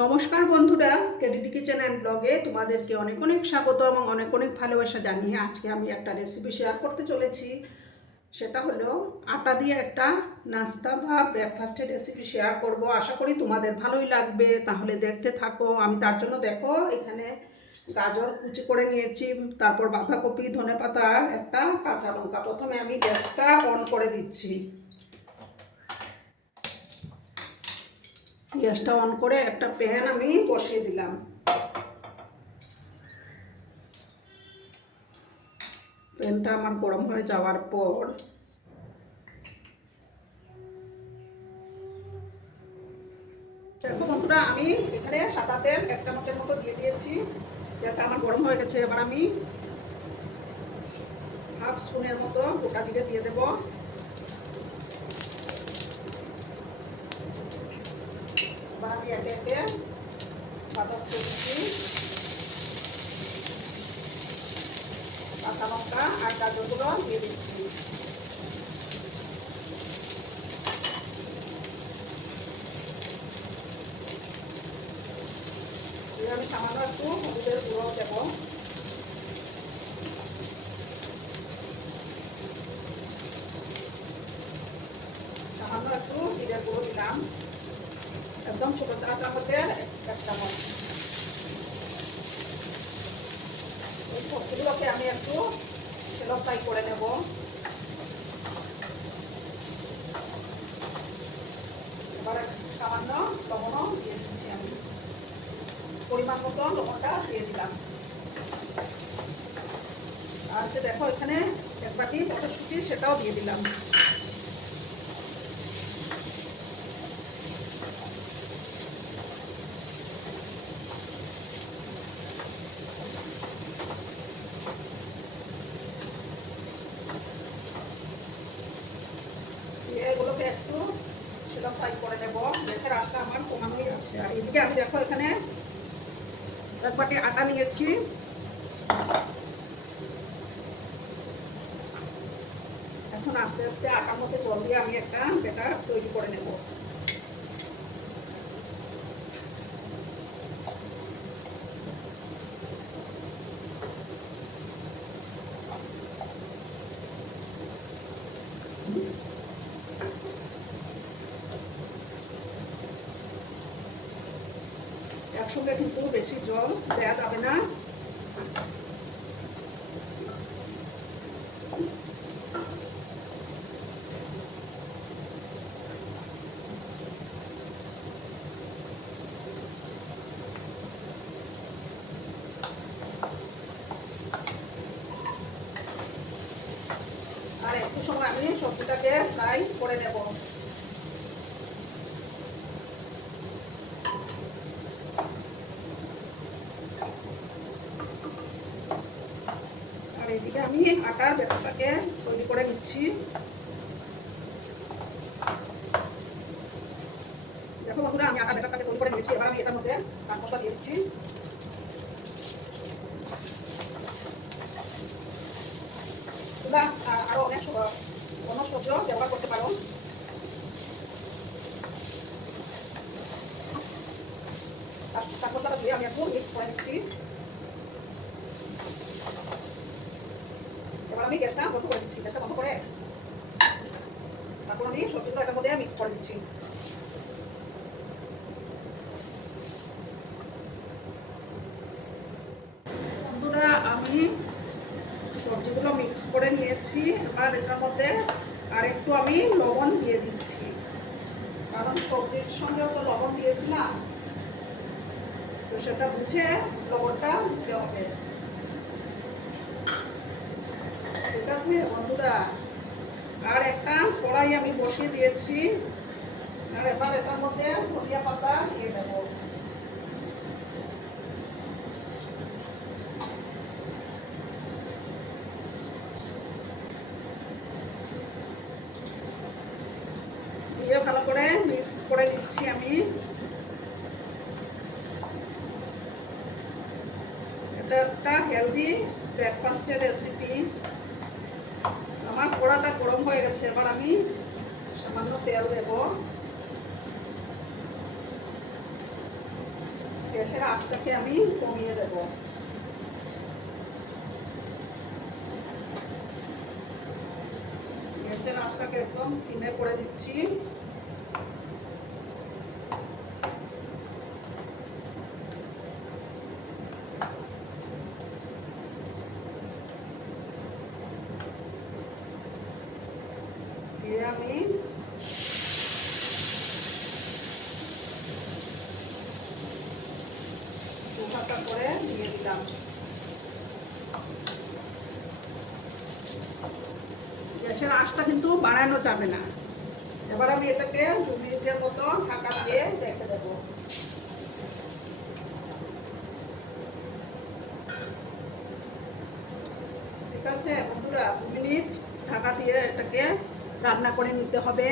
নমস্কার বন্ধুরা KDD kitchen and ব্লগে তোমাদেরকে অনেক অনেক স্বাগত এবং অনেক অনেক ভালোবাসা জানিয়ে আজকে আমি একটা রেসিপি শেয়ার করতে চলেছি। সেটা হলো আটা দিয়ে একটা নাস্তা বা ব্রেকফাস্টের রেসিপি শেয়ার করব। আশা করি তোমাদের ভালোই লাগবে, তাহলে দেখতে থাকো। আমি তার জন্য দেখো, এখানে গাজর কুচি করে নিয়েছি, তারপর বাঁধাকপি ধনে পাতা একটা কাঁচা লঙ্কা। প্রথমে আমি গ্যাসটা অন করে দিচ্ছি। গ্যাসটা অন করে একটা প্যান আমি বসিয়ে দিলাম। প্যানটা আমার গরম হয়ে যাওয়ার পর দেখো বন্ধুরা, আমি এখানে সাদা তেল এক চামচের মতো দিয়ে দিয়েছি তেলটা আমার গরম হয়ে গেছে। এবার আমি হাফ স্পুনের মতো গোটা জিরে দিয়ে দেবো। এবার আমি একে একে বাতাস দিচ্ছি কাঁচা লঙ্কা আর গাজরগুলো দিয়ে দিচ্ছি এবার আমি সামান্য একটু হলুদের গুঁড়ো দেবো সামান্য একটু জিরে গুঁড়ো দিলাম একদম ছোট চা চামচের এক চামচ এই সবজিগুলোকে আমি একটু সেলো করে নেব এবার সামান্য লবণও দিয়ে দিচ্ছি আমি পরিমাণ মতো লবণটা দিয়ে দিলাম আর দেখো এখানে এক বাটি মটরশুঁটি সেটাও দিয়ে দিলাম দিয়ে এগুলোকে একটু সেটা ফ্রাই করে নেব গ্যাসের আঁচটা আমার কমানোই আছে আর এদিকে আমি দেখো এখানে বাটি নিয়েছি এখন আস্তে আস্তে আটার মধ্যে জল দিয়ে আমি একটা বেটার তৈরি করে নেব একসঙ্গে কিন্তু বেশি জল দেওয়া যাবে না। আর একটু সময় আমি সবজিটাকে ফ্রাই করে নেব। এদিকে আমি আটার বেটারটাকে তৈরি করে নিচ্ছি। আমি আটা তৈরি করে এবার আমি মধ্যে কাঠ মশলা আরও অনেক অন্য ব্যবহার করতে পারো। দিয়ে আমি একটু মিক্স করে নিচ্ছি এবার আমি গ্যাসটা বন্ধ করে দিচ্ছি গ্যাসটা বন্ধ করে তারপর আমি সবজিগুলো এটার মধ্যে মিক্স করে দিচ্ছি বন্ধুরা, আমি সবজিগুলো মিক্স করে নিয়েছি। এবার এটার মধ্যে আর একটু আমি লবণ দিয়ে দিচ্ছি। কারণ সবজির সঙ্গেও তো লবণ দিয়েছিলাম তো সেটা বুঝে লবণটা দিতে হবে। ঠিক আছে বন্ধুরা? আর একটা কড়াই আমি বসিয়ে দিয়েছি। আর এবার এটার মধ্যে ধনিয়া পাতা দিয়ে দেব। দিয়ে ভালো করে মিক্স করে নিচ্ছি আমি। এটা একটা হেলদি ব্রেকফাস্টের রেসিপি আমার কড়াটা গরম হয়ে গেছে, এবার আমি সামান্য তেল দেব। গ্যাসের আঁচটাকে আমি কমিয়ে দেব। গ্যাসের আঁচটাকে একদম সিমে করে দিচ্ছি দিয়ে আমি দু হাতা করে দিয়ে দিলাম গ্যাসের আঁচটা কিন্তু বাড়ানো যাবে না। এবার আমি এটাকে দু মিনিটের মতো ঢাকা দিয়ে রেখে দেবো। ঠিক আছে, বন্ধুরা, দু মিনিট ঢাকা দিয়ে এটাকে রান্না করে নিতে হবে।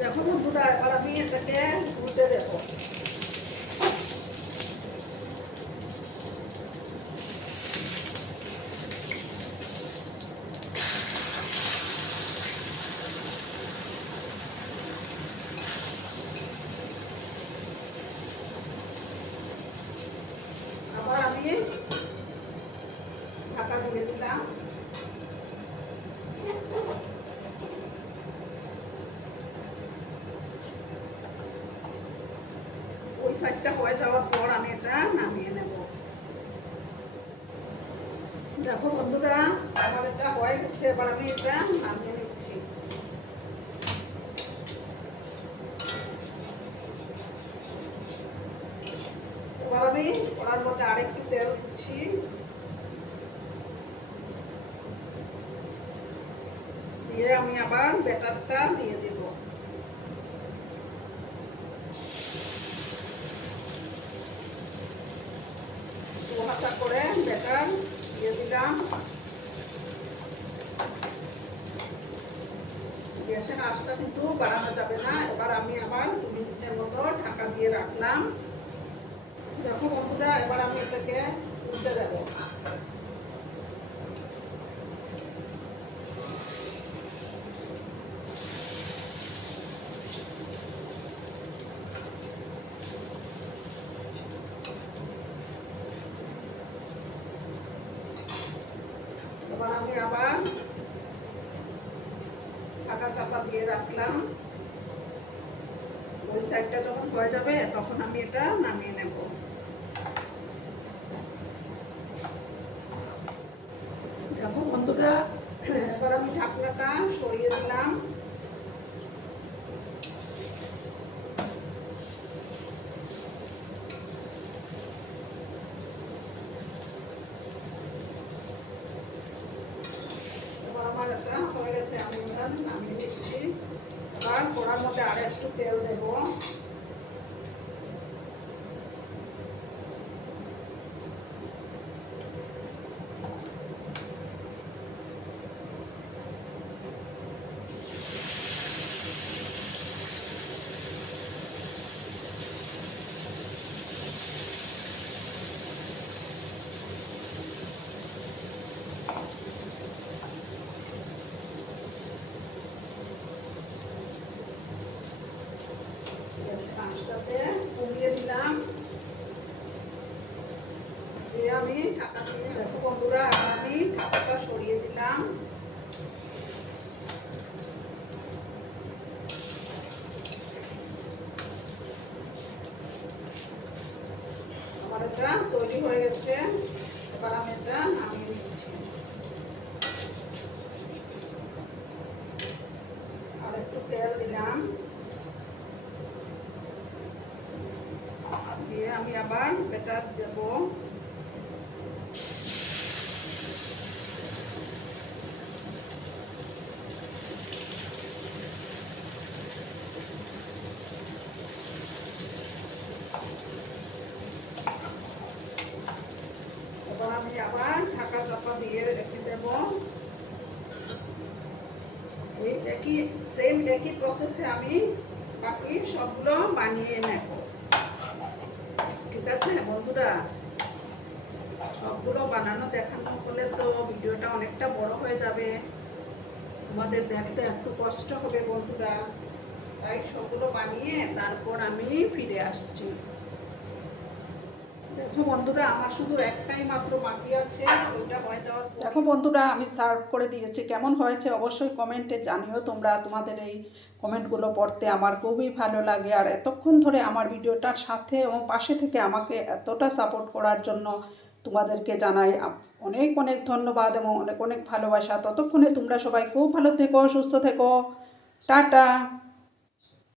দেখো বন্ধুরা, এবার আমি এটাকে ঘুরতে দেবো আবার আমি ঢাকা দিয়ে দিলাম ওই সাইডটা হয়ে যাওয়ার পর আমি এটা নামিয়ে নেব। দেখো বন্ধুরা আমার এটা হয়ে গেছে, এবার আমি এটা নামিয়ে নিচ্ছি। আমি কড়ার মধ্যে আরেকটু তেল দিচ্ছি। দিয়ে আমি আবার ব্যাটারটা দিয়ে দেব দু হাতা করে ব্যাটার দিয়ে দিলাম গ্যাসের আঁচটা কিন্তু বাড়ানো যাবে না। এবার আমি আবার দু মিনিটের মতো ঢাকা দিয়ে রাখলাম। দেখো বন্ধুরা, এবার আমি এটাকে উঠতে দেব। আমি আবার ঢাকা চাপা দিয়ে রাখলাম। ওই সাইডটা যখন হয়ে যাবে, তখন আমি এটা নামিয়ে নেব। দেখো বন্ধুরা, এবার আমি ঢাকনাটা সরিয়ে দিলাম এবার আমার এটা হয়ে গেছে আমি এবার নামিয়ে দিচ্ছি এবার কড়ার মধ্যে আর একটু তেল দেবো পাঁচটাতে কমিয়ে দিলাম আমি বন্ধুরা, আমি ঢাকাটা সরিয়ে দিলাম। আমার এটা তৈরি হয়ে গেছে। এবার আমি এটা আর একটু তেল দিলাম। দিয়ে আমি আবার বেটার দেব এবার আমি আবার ঢাকা চাপা দিয়ে রেখে দেব এই একই সেম একই প্রসেসে আমি বাকি সবগুলো বানিয়ে নেব। ঠিক আছে? বন্ধুরা, সবগুলো বানানো দেখানো হলে তো ভিডিওটা অনেকটা বড় হয়ে যাবে। তোমাদের দেখতে একটু কষ্ট হবে বন্ধুরা। তাই সবগুলো বানিয়ে তারপর আমি ফিরে আসছি। দেখো বন্ধুরা, আমার শুধু একটাই মাত্র বাকি দেখো বন্ধুরা, আমি সার্ভ করে দিয়েছি। কেমন হয়েছে অবশ্যই কমেন্টে জানিও তোমরা। তোমাদের এই কমেন্টগুলো পড়তে আমার খুবই ভালো লাগে। আর এতক্ষণ ধরে আমার ভিডিওটার সাথে এবং পাশে থেকে আমাকে এতটা সাপোর্ট করার জন্য তোমাদেরকে জানাই অনেক অনেক ধন্যবাদ এবং অনেক অনেক ভালোবাসা। ততক্ষণে তোমরা সবাই খুব ভালো থেকো, সুস্থ থেকো। টাটা।